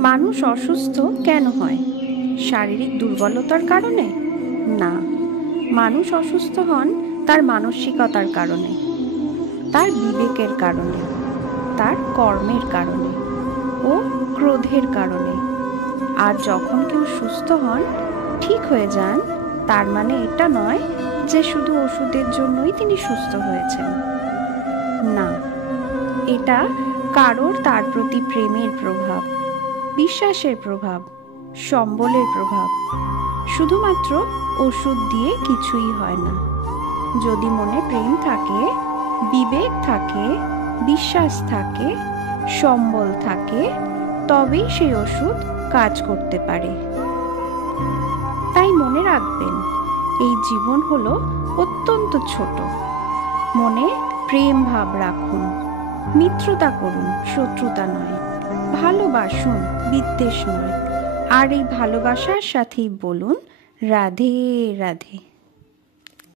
মানুষ অসুস্থ কেন হয়? শারীরিক দুর্বলতার কারণে? না, মানুষ অসুস্থ হন তার মানসিকতার কারণে, তার বিবেকের কারণে, তার কর্মের কারণে ও ক্রোধের কারণে। আর যখন কেউ সুস্থ হন, ঠিক হয়ে যান, তার মানে এটা নয় যে শুধু ওষুধের জন্যই তিনি সুস্থ হয়েছেন। না, এটা কারোর তার প্রতি প্রেমের প্রভাব, বিশ্বাসের প্রভাব, সম্বলের প্রভাব। শুধুমাত্র ওষুধ দিয়ে কিছুই হয় না। যদি মনে প্রেম থাকে, বিবেক থাকে, বিশ্বাস থাকে, সম্বল থাকে, তবেই সেই ওষুধ কাজ করতে পারে। তাই মনে রাখবেন, এই জীবন হলো অত্যন্ত ছোট। মনে প্রেম ভাব রাখুন, মিত্রতা করুন, শত্রুতা নয়। ভালোবাসুন, বিদ্বেষ নয়। আর এই ভালোবাসার সাথেই বলুন রাধে রাধে।